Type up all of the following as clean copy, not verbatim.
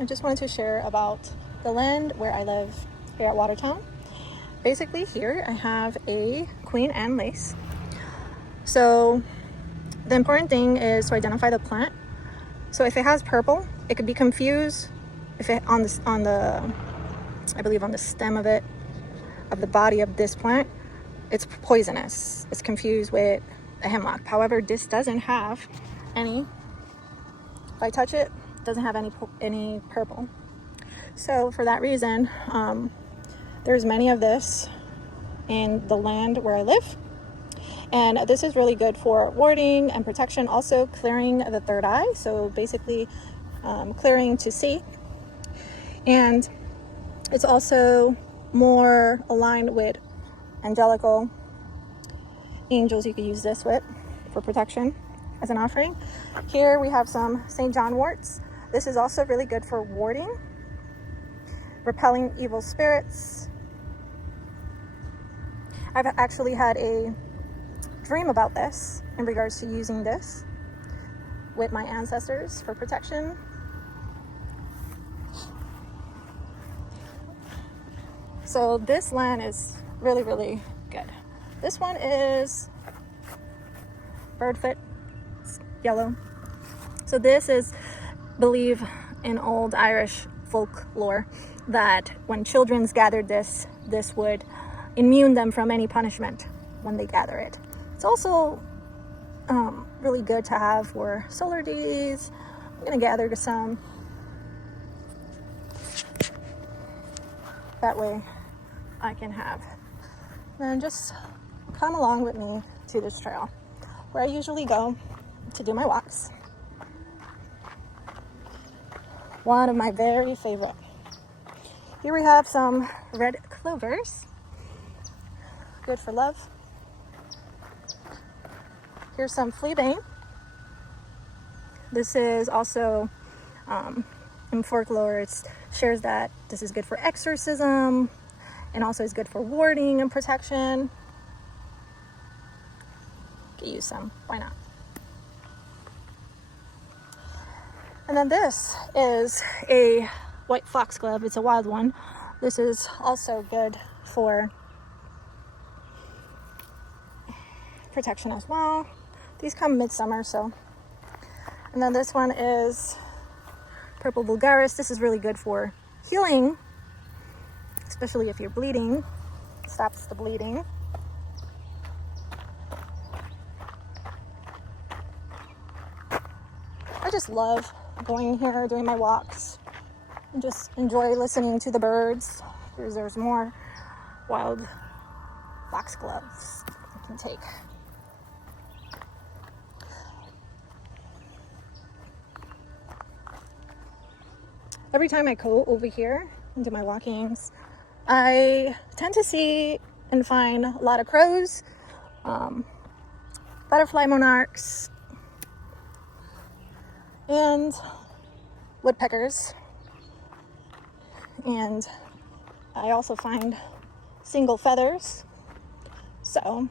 I just wanted to share about the land where I live here at Watertown. Basically here I have a Queen Anne lace. So the important thing is to identify the plant. So if it has purple, it could be confused if it on the I believe on the stem of the body of this plant, it's poisonous. It's confused with a hemlock. However, this doesn't have any. If I touch it, it doesn't have any purple. So for that reason, there's many of this in the land where I live. And this is really good for warding and protection, also clearing the third eye. So basically clearing to see. And it's also more aligned with angelical angels. You could use this with for protection as an offering. Here we have some St. John worts. This is also really good for warding, repelling evil spirits. I've actually had a dream about this in regards to using this with my ancestors for protection. So this land is really, really good. This one is birdfoot, it's yellow. So this is believed in old Irish folklore that when children gathered this would immune them from any punishment when they gather it. It's also really good to have for solar deities. I'm gonna gather some. That way I can have. Then just come along with me to this trail where I usually go to do my walks. One of my very favorite. Here we have some red clovers, good for love. Here's some fleabane. This is also in folklore, it shares that this is good for exorcism and also is good for warding and protection. Get you some, why not? And then this is a white foxglove. It's a wild one. This is also good for protection as well. These come midsummer, so. And then this one is purple vulgaris. This is really good for healing, especially if you're bleeding. It stops the bleeding. I just love going here, doing my walks, and just enjoy listening to the birds. There's more wild foxgloves you can take. Every time I go over here and do my walkings, I tend to see and find a lot of crows, butterfly monarchs, and woodpeckers. And I also find single feathers. So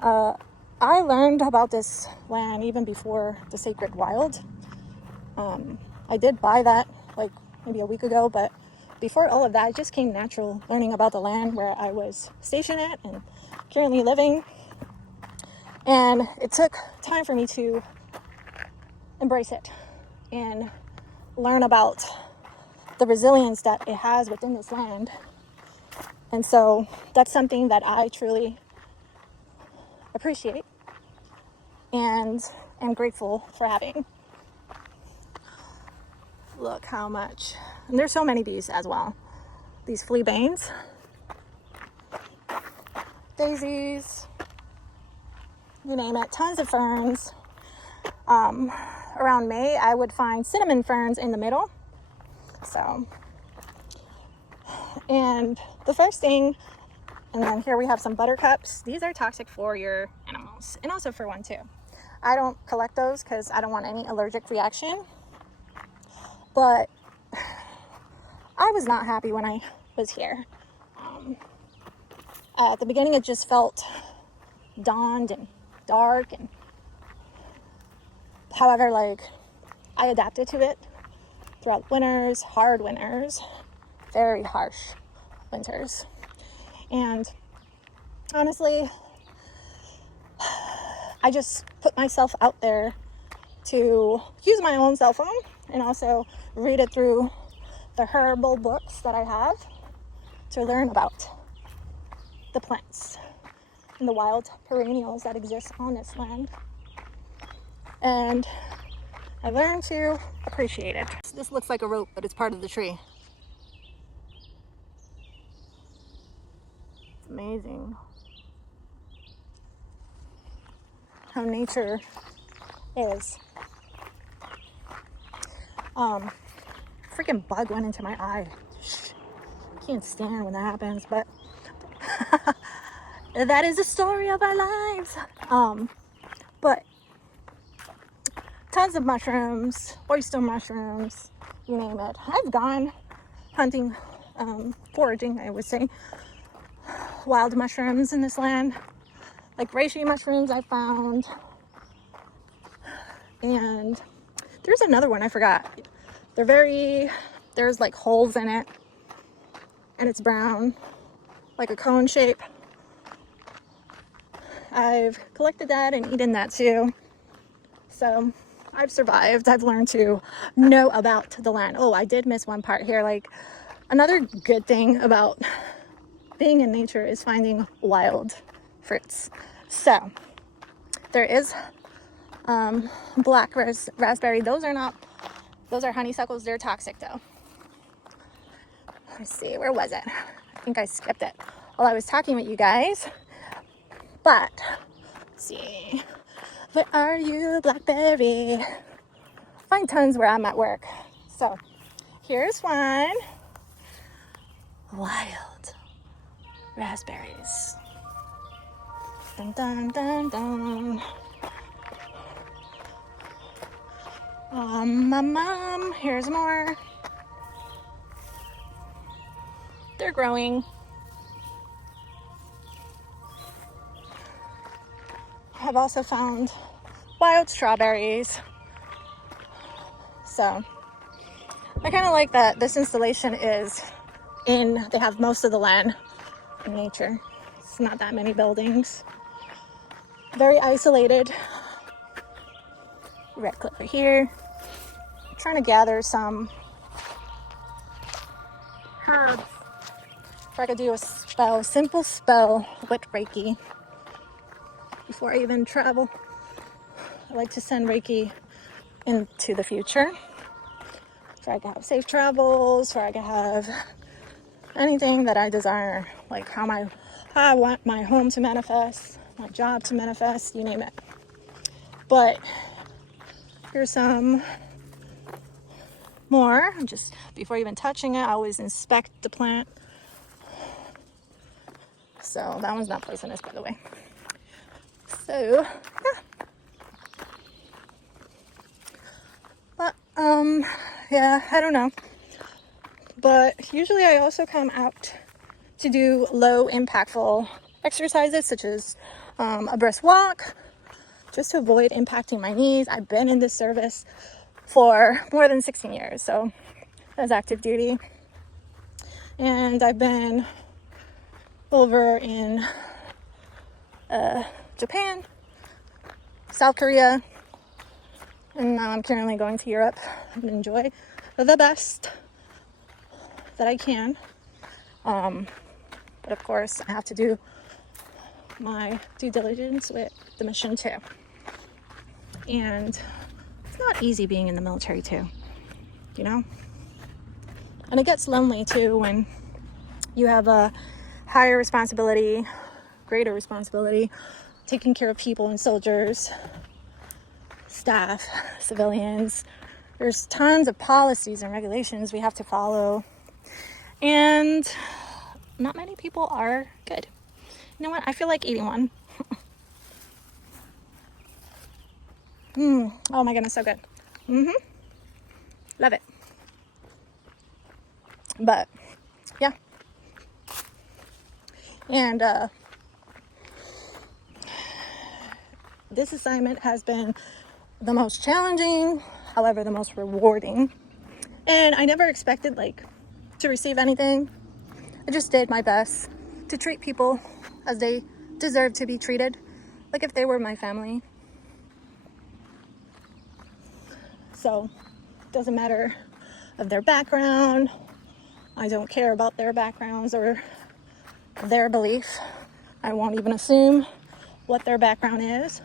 I learned about this land even before the Sacred Wild. I did buy that like maybe a week ago, but before all of that, it just came natural learning about the land where I was stationed at and currently living. And it took time for me to embrace it and learn about the resilience that it has within this land. And so that's something that I truly appreciate and am grateful for having. Look how much, and there's so many bees as well. These fleabanes, daisies, you name it, tons of ferns. Around May, I would find cinnamon ferns in the middle. So, and the first thing, and then here we have some buttercups. These are toxic for your animals and also for one too. I don't collect those because I don't want any allergic reaction. But I was not happy when I was here. At the beginning, it just felt dawned and dark, and however, like I adapted to it. throughout winters, hard winters, very harsh winters. And honestly, I just put myself out there to use my own cell phone and also read it through the herbal books that I have to learn about the plants and the wild perennials that exist on this land. And I learned to appreciate it. This looks like a rope, but it's part of the tree. It's amazing how nature is. Freaking bug went into my eye. Can't stand when that happens, but that is the story of our lives. But tons of mushrooms, oyster mushrooms, you name it. I've gone hunting, foraging, I would say, wild mushrooms in this land, like reishi mushrooms I found. And there's another one I forgot. There's like holes in it, and it's brown, like a cone shape. I've collected that and eaten that too. So I've survived. I've learned to know about the land. Oh, I did miss one part here. Like, another good thing about being in nature is finding wild fruits. So there is black raspberry. Those are honeysuckles. They're toxic though. Let's see, where was it? I think I skipped it while I was talking with you guys. But let's see, where are you, blackberry? Find tons where I'm at work. So here's one. Wild raspberries. Dun dun dun dun. Mom, here's more. They're growing. I've also found wild strawberries. So I kind of like that this installation is they have most of the land in nature. It's not that many buildings. Very isolated. Red clover here. I'm trying to gather some herbs. If I could do a simple spell with Reiki before I even travel. I like to send Reiki into the future. So I can have safe travels, so I can have anything that I desire, like how I want my home to manifest, my job to manifest, you name it. But here's some more. Just before even touching it, I always inspect the plant. So that one's not poisonous, by the way. So yeah. But yeah, I don't know. But usually I also come out to do low impactful exercises, such as a brisk walk, just to avoid impacting my knees. I've been in this service for more than 16 years, so that's active duty. And I've been over in Japan, South Korea, and now I'm currently going to Europe and enjoy the best that I can. But of course, I have to do my due diligence with the mission too. And it's not easy being in the military too, you know? And it gets lonely too when you have a higher responsibility, greater responsibility, taking care of people and soldiers, staff, civilians. There's tons of policies and regulations we have to follow. And not many people are good. You know what? I feel like eating one. Oh my goodness, so good. Love it. But yeah. And this assignment has been the most challenging, however, the most rewarding And I never expected like to receive anything. I just did my best to treat people as they deserve to be treated, like if they were my family. So it doesn't matter of their background. I don't care about their backgrounds or their belief. I won't even assume what their background is.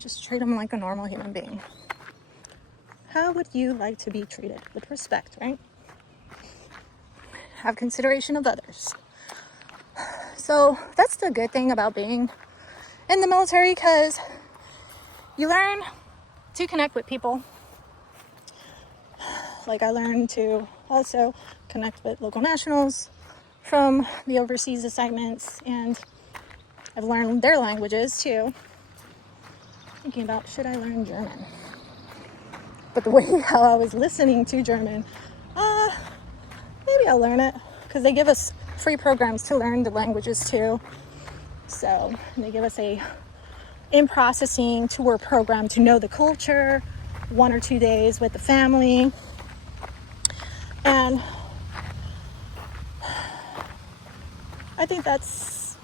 Just treat them like a normal human being. How would you like to be treated? With respect, right? Have consideration of others. So that's the good thing about being in the military, because you learn to connect with people. Like I learned to also connect with local nationals from the overseas assignments, and I've learned their languages too. Thinking about, should I learn German? But the way how I was listening to German, maybe I'll learn it, because they give us free programs to learn the languages too. So they give us a in processing tour program to know the culture, 1 or 2 days with the family. And I think that's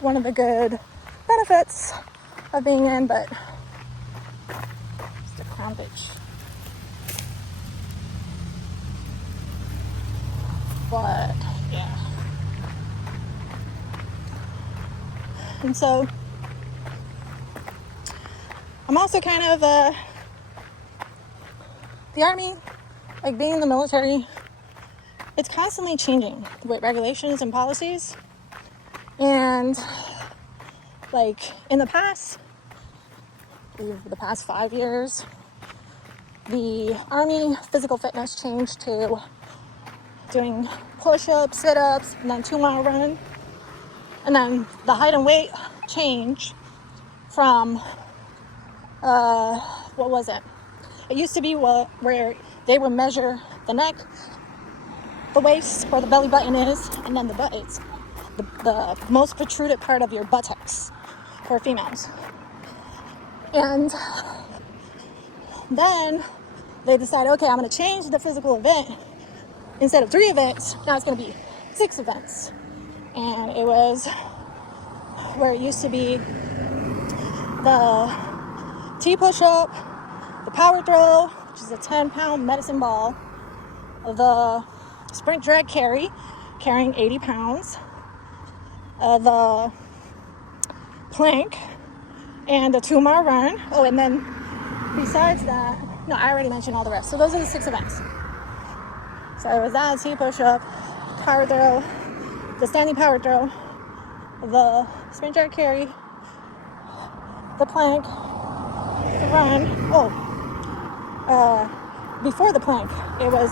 one of the good benefits of being in, but it's the crown bitch. But yeah. And so I'm also kind of the Army, like being in the military, it's constantly changing with regulations and policies. And like in the past 5 years, the Army physical fitness changed to doing push-ups, sit-ups, and then 2-mile run. And then the height and weight change from, what was it? It used to be where they would measure the neck, the waist, where the belly button is, and then the butt. It's the most protruded part of your buttocks for females. And then they decided, okay, I'm going to change the physical event. Instead of 3 events, now it's going to be 6 events. And it was where it used to be the T push-up, the power throw, which is a 10-pound medicine ball, the sprint drag carry, carrying 80 pounds, the plank, and the 2-mile run. Oh, and then besides that, no, I already mentioned all the rest. So those are the 6 events. So it was that T push-up, power throw, the standing power throw, the sprint drag carry, the plank, the run. Before the plank, it was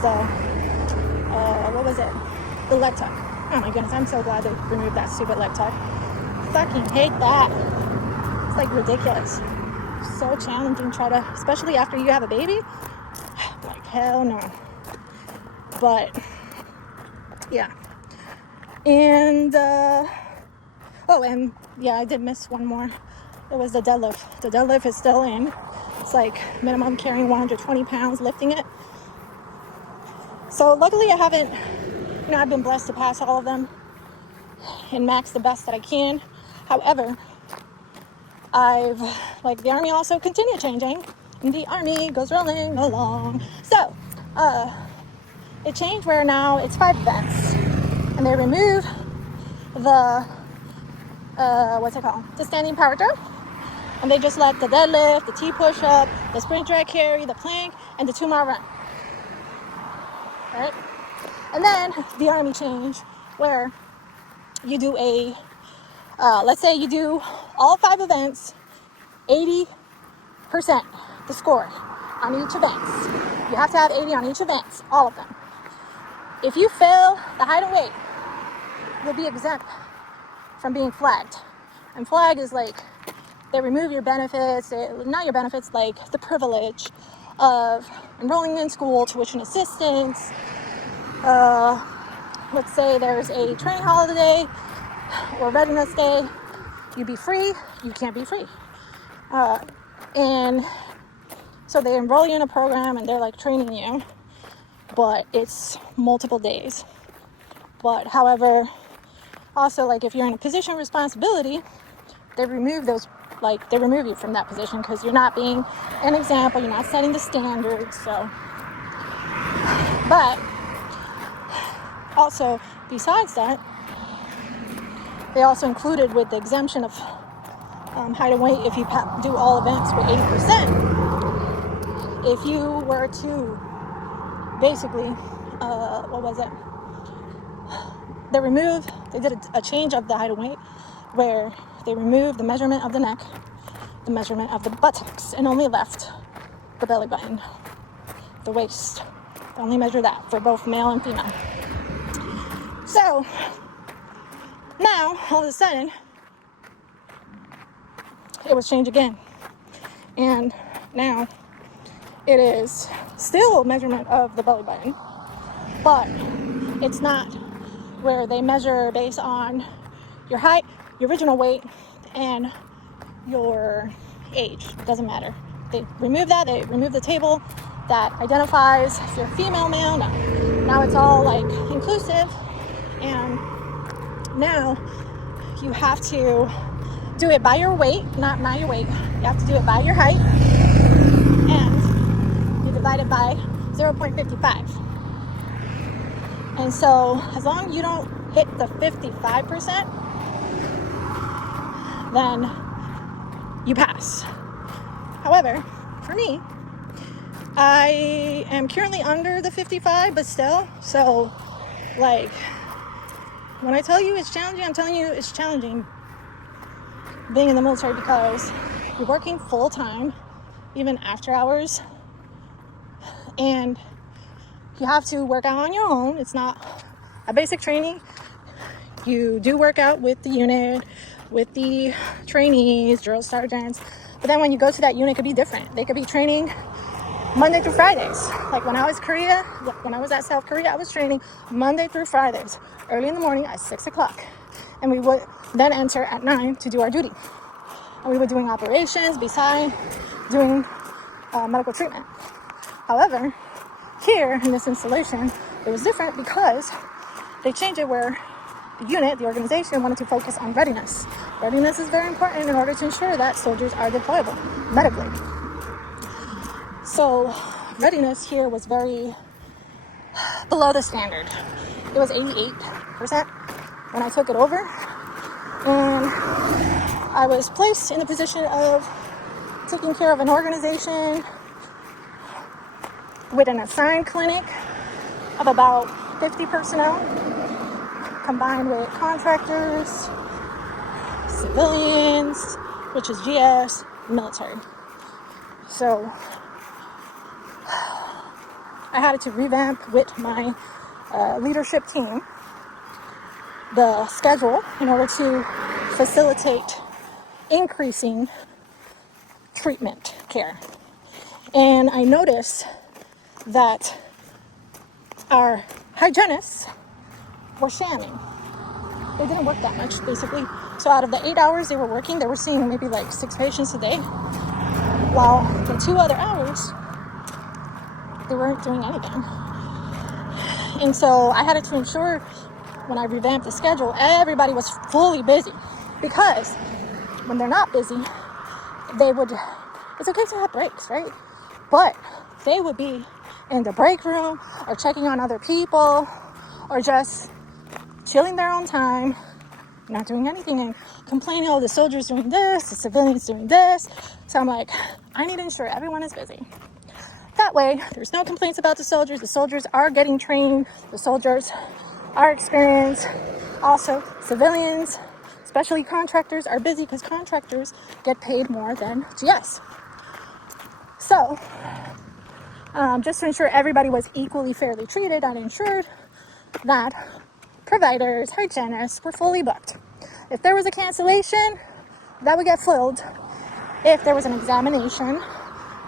what was it? The leg tuck. Oh my goodness, I'm so glad they removed that stupid leg tuck. Fucking hate that. It's like ridiculous. So challenging, especially after you have a baby. Like hell no. But yeah. And and yeah, I did miss one more. It was the deadlift. The deadlift is still in. It's like minimum carrying 120 pounds, lifting it. So luckily I haven't, I've been blessed to pass all of them and max the best that I can. However, the Army also continued changing, and the Army goes rolling along. So, it changed where now it's 5 events, and they remove the, the standing power throw, and they just let the deadlift, the T push-up, the sprint drag carry, the plank, and the 2-mile run. Right? And then the Army change where you do let's say you do all 5 events, 80% the score on each event. You have to have 80 on each event, all of them. If you fail the height and weight, you'll be exempt from being flagged. And flag is like, they remove your benefits, not your benefits, like the privilege of enrolling in school, tuition assistance. Let's say there's a training holiday or readiness day, you be free, you can't be free. And So they enroll you in a program and they're like training you, but it's multiple days. But however, also like if you're in a position of responsibility, they remove you from that position because you're not being an example, you're not setting the standards. So, but also besides that, they also included with the exemption of height and weight, if you do all events with 80%, if you were to basically, what was it? They did a change of the height and weight where they removed the measurement of the neck, the measurement of the buttocks, and only left the belly button, the waist. They only measure that for both male and female. So now, all of a sudden, it was changed again. And now it is still measurement of the belly button, but it's not where they measure based on your height, your original weight, and your age. It doesn't matter. They remove that. They remove the table that identifies if you're female, male. No. Now it's all like inclusive, and now you have to do it by your weight, not your weight. You have to do it by your height, and you divide it by 0.55. And so as long as you don't hit the 55%, then you pass. However, for me, I am currently under the 55, but still, so like when I tell you it's challenging, I'm telling you it's challenging being in the military because you're working full time, even after hours, and you have to work out on your own. It's not a basic training. You do work out with the unit, with the trainees, drill sergeants, but then when you go to that unit, it could be different. They could be training Monday through Fridays. Like when I was at South Korea, I was training Monday through Fridays, early in the morning at 6 o'clock. And we would then enter at 9 to do our duty. And we were doing operations beside doing medical treatment. However, here in this installation, it was different because they changed it where the unit, the organization, wanted to focus on readiness. Readiness is very important in order to ensure that soldiers are deployable medically. So readiness here was very below the standard. It was 88% when I took it over. And I was placed in the position of taking care of an organization with an assigned clinic of about 50 personnel, combined with contractors, civilians, which is GS, military. So I had to revamp with my leadership team the schedule in order to facilitate increasing treatment care. And I noticed that our hygienists were shamming. They didn't work that much, basically. So out of the 8 hours they were working, they were seeing maybe like 6 patients a day, while the 2 other hours they weren't doing anything. And so I had to ensure when I revamped the schedule, everybody was fully busy, because when they're not busy, it's okay to have breaks, right? But they would be in the break room or checking on other people or just chilling their own time, not doing anything, and complaining, oh, the soldiers doing this, the civilians doing this. So I'm like, I need to ensure everyone is busy. That way, there's no complaints about the soldiers. The soldiers are getting trained. The soldiers are experienced. Also, civilians, especially contractors, are busy because contractors get paid more than GS. So, just to ensure everybody was equally fairly treated, I ensured that providers, hygienists were fully booked. If there was a cancellation, that would get filled if there was an examination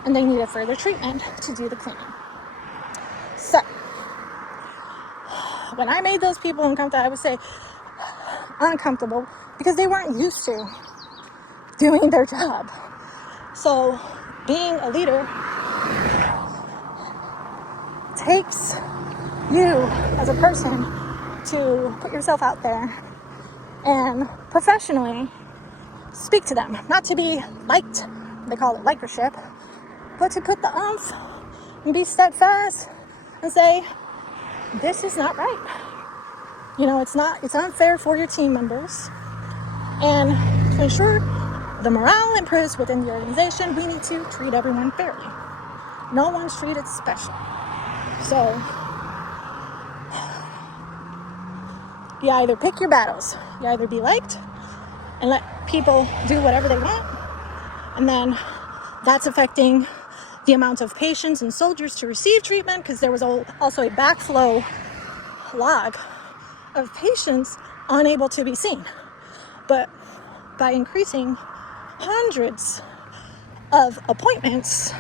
and they needed further treatment to do the cleaning. So, when I made those people uncomfortable, I would say uncomfortable because they weren't used to doing their job. So, being a leader takes you as a person to put yourself out there and professionally speak to them. Not to be liked, they call it likership, but to put the umph and be steadfast and say, this is not right. You know, it's unfair for your team members. And to ensure the morale improves within the organization, we need to treat everyone fairly. No one's treated special. So, you either pick your battles. You either be liked and let people do whatever they want, and then that's affecting the amount of patients and soldiers to receive treatment, because there was also a backflow log of patients unable to be seen. But by increasing hundreds of appointments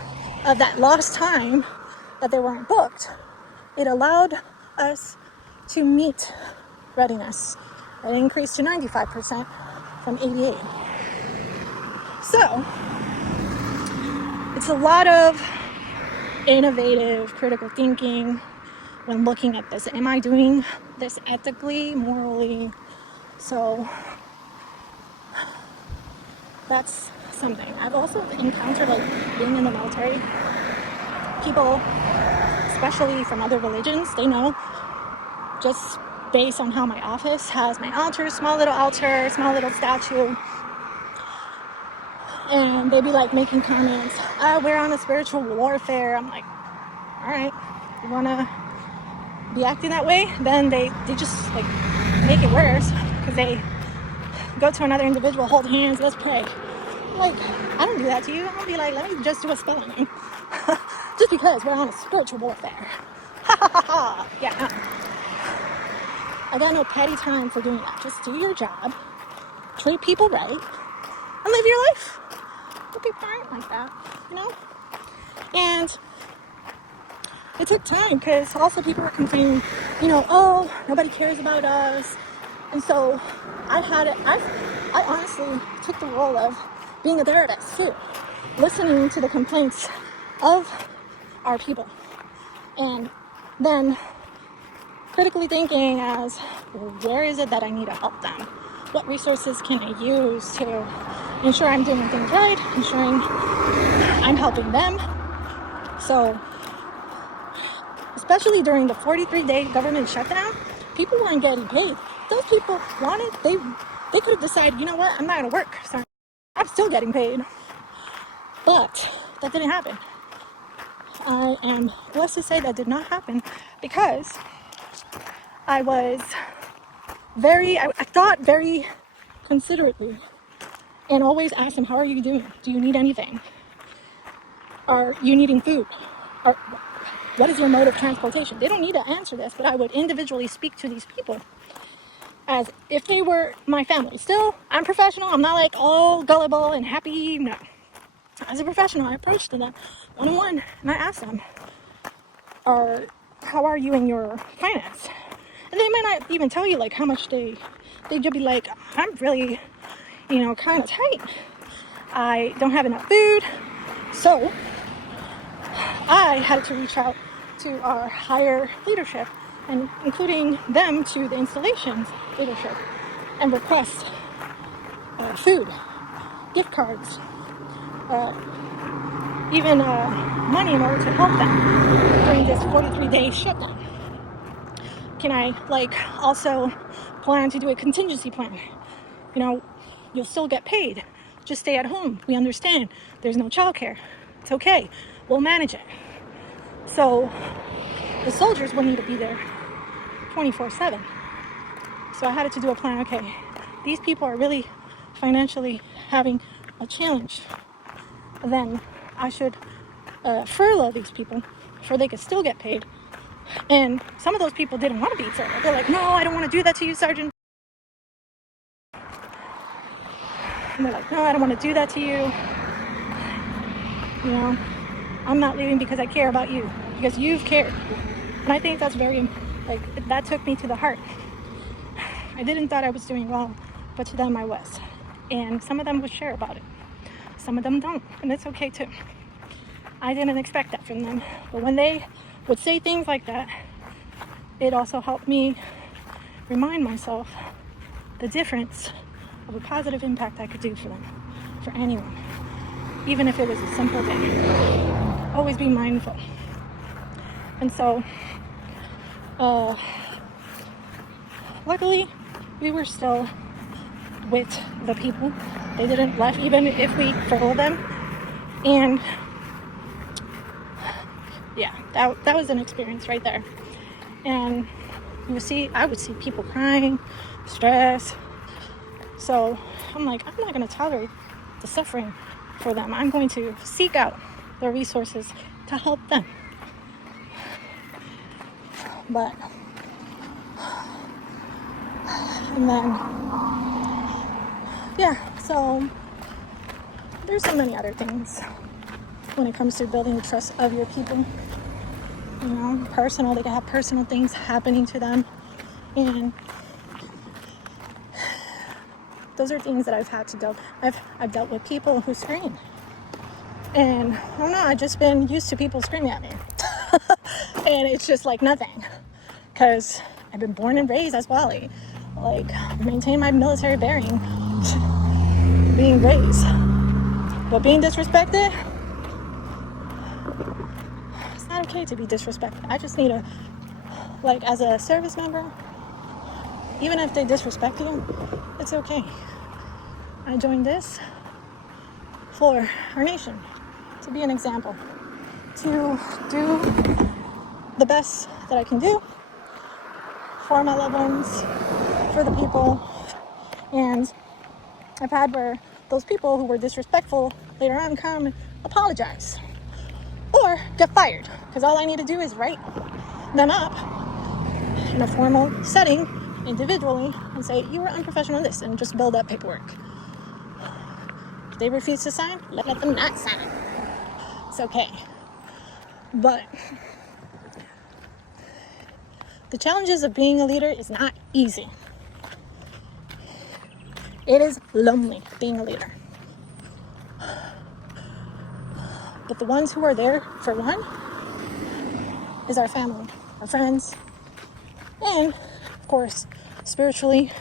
of that lost time that they weren't booked, it allowed us to meet readiness. It increased to 95% from 88. So it's a lot of innovative critical thinking when looking at this. Am I doing this ethically, morally? So that's something. I've also encountered, like, being in the military, people, especially from other religions, they know, just based on how my office has my altar, small little statue, and they be like making comments, we're on a spiritual warfare. I'm like, all right, you want to be acting that way? Then they just like make it worse, because they go to another individual, hold hands, let's pray. Like, I don't do that to you. I'll be like, let me just do a spell on you. Just because we're on a spiritual warfare. Ha ha ha ha. Yeah. I got no petty time for doing that. Just do your job, treat people right, and live your life. But people aren't like that, you know? And it took time, because also people were complaining, you know, oh, nobody cares about us. And so I honestly took the role of being a therapist too, listening to the complaints of our people, and then critically thinking as, well, where is it that I need to help them? What resources can I use to ensure I'm doing things right, ensuring I'm helping them? So, especially during the 43-day government shutdown, people weren't getting paid. Those people wanted, they could have decided, you know what, I'm not going to work, so I'm still getting paid. But that didn't happen. I am blessed to say that did not happen, because I thought very considerately, and always asked them, how are you doing? Do you need anything? Are you needing food? Or what is your mode of transportation? They don't need to answer this, but I would individually speak to these people as if they were my family. Still, I'm professional. I'm not like all gullible and happy. No. As a professional, I approached them one-on-one, and I asked them, how are you in your finance? And they might not even tell you like how much they'd just be like, I'm really, kind of tight. I don't have enough food. So I had to reach out to our higher leadership, and including them to the installations leadership, and request food, gift cards, even money in order to help them during this 43-day shutdown. Can I also plan to do a contingency plan? You'll still get paid. Just stay at home. We understand. There's no childcare. It's okay. We'll manage it. So the soldiers will need to be there 24/7. So I had to do a plan. Okay, these people are really financially having a challenge. Then I should furlough these people so they could still get paid. And some of those people didn't want to be furloughed. They're like, no, I don't want to do that to you, Sergeant. And they're like, no, I don't want to do that to you. I'm not leaving because I care about you, because you've cared. And I think that's that took me to the heart. I didn't thought I was doing well, but to them I was. And some of them would share about it. Some of them don't, and it's okay too. I didn't expect that from them. But when they would say things like that, it also helped me remind myself the difference of a positive impact I could do for them, for anyone, even if it was a simple thing. Always be mindful. And so, luckily, we were still with the people. They didn't left, even if we furloughed them. And yeah, that was an experience right there. And I would see people crying, stress. So I'm like, I'm not going to tolerate the suffering for them. I'm going to seek out the resources to help them. But, and then, yeah, so there's so many other things when it comes to building the trust of your people. You know, personal, they can have personal things happening to them. And those are things that I've had to deal. I've dealt with people who scream. And I don't know, I've just been used to people screaming at me. And it's just like nothing. Because I've been born and raised as Wally. Like, maintain my military bearing. Being raised. But being disrespected, it's not okay to be disrespected. I just need like, as a service member, even if they disrespect you, it's okay. I joined this for our nation, to be an example, to do the best that I can do for my loved ones, for the people. And I've had where those people who were disrespectful later on come and apologize or get fired, because all I need to do is write them up in a formal setting individually and say, you were unprofessional in this, and just build up paperwork. If they refuse to sign, let them not sign. It's okay. But the challenges of being a leader is not easy. It is lonely being a leader. But the ones who are there for one is our family, our friends, and of course, spiritually,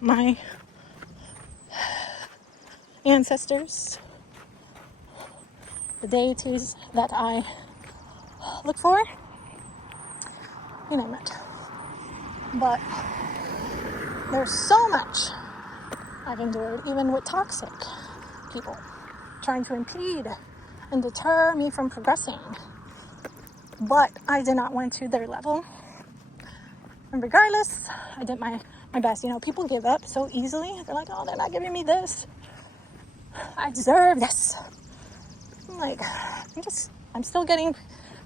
my ancestors, the deities that I look for, you name it. But there's so much I've endured, even with toxic people, trying to impede and deter me from progressing. But I did not went to their level. And regardless, I did my best. You know, people give up so easily. They're like, oh, they're not giving me this. I deserve this. I'm like, I'm still getting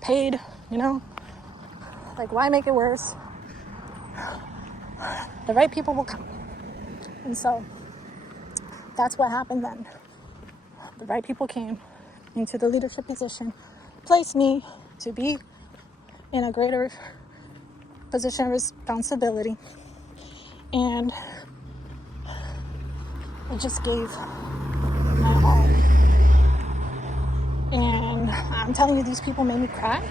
paid, you know? Like, why make it worse? The right people will come. And so that's what happened then. The right people came into the leadership position, placed me to be in a greater position of responsibility. And I just gave my all. And I'm telling you, these people made me cry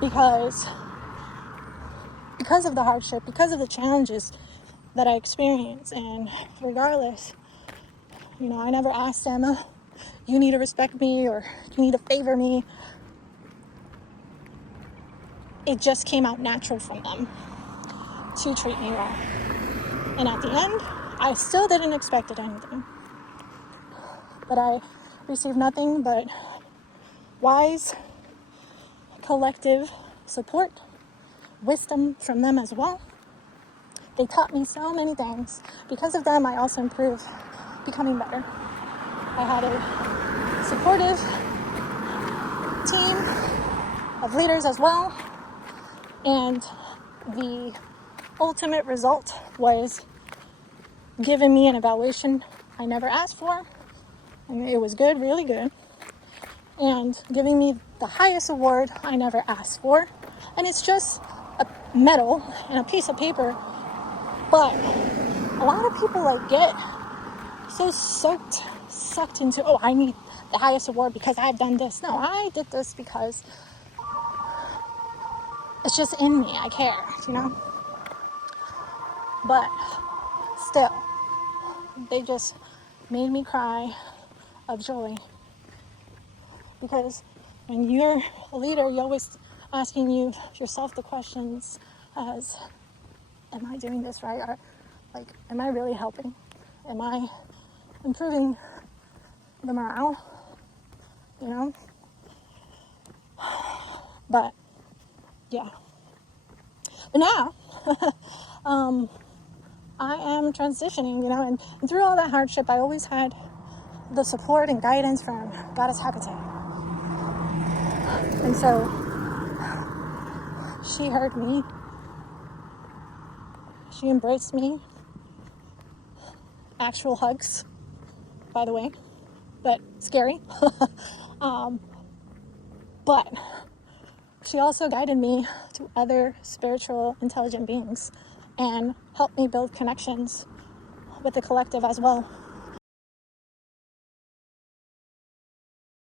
because of the hardship, because of the challenges that I experienced. And regardless, you know, I never asked them, you need to respect me or you need to favor me. It just came out natural from them to treat me well. And at the end, I still didn't expect anything. But I received nothing but wise, collective support, wisdom from them as well. They taught me so many things. Because of them, I also improved, becoming better. I had a supportive team of leaders as well. And the ultimate result was giving me an evaluation I never asked for. And it was good, really good. And giving me the highest award I never asked for. And it's just a medal and a piece of paper. But a lot of people get so sucked into, oh, I need the highest award because I've done this. No, I did this because it's just in me. I care, you know? But still, they just made me cry of joy, because when you're a leader, you're always asking yourself the questions as, am I doing this right? Or, like, am I really helping? Am I improving the morale? You know? But yeah. But now, I am transitioning, you know, and through all that hardship, I always had the support and guidance from Goddess Hecate. And so she heard me. She embraced me. Actual hugs, by the way, but scary. But she also guided me to other spiritual, intelligent beings and helped me build connections with the collective as well.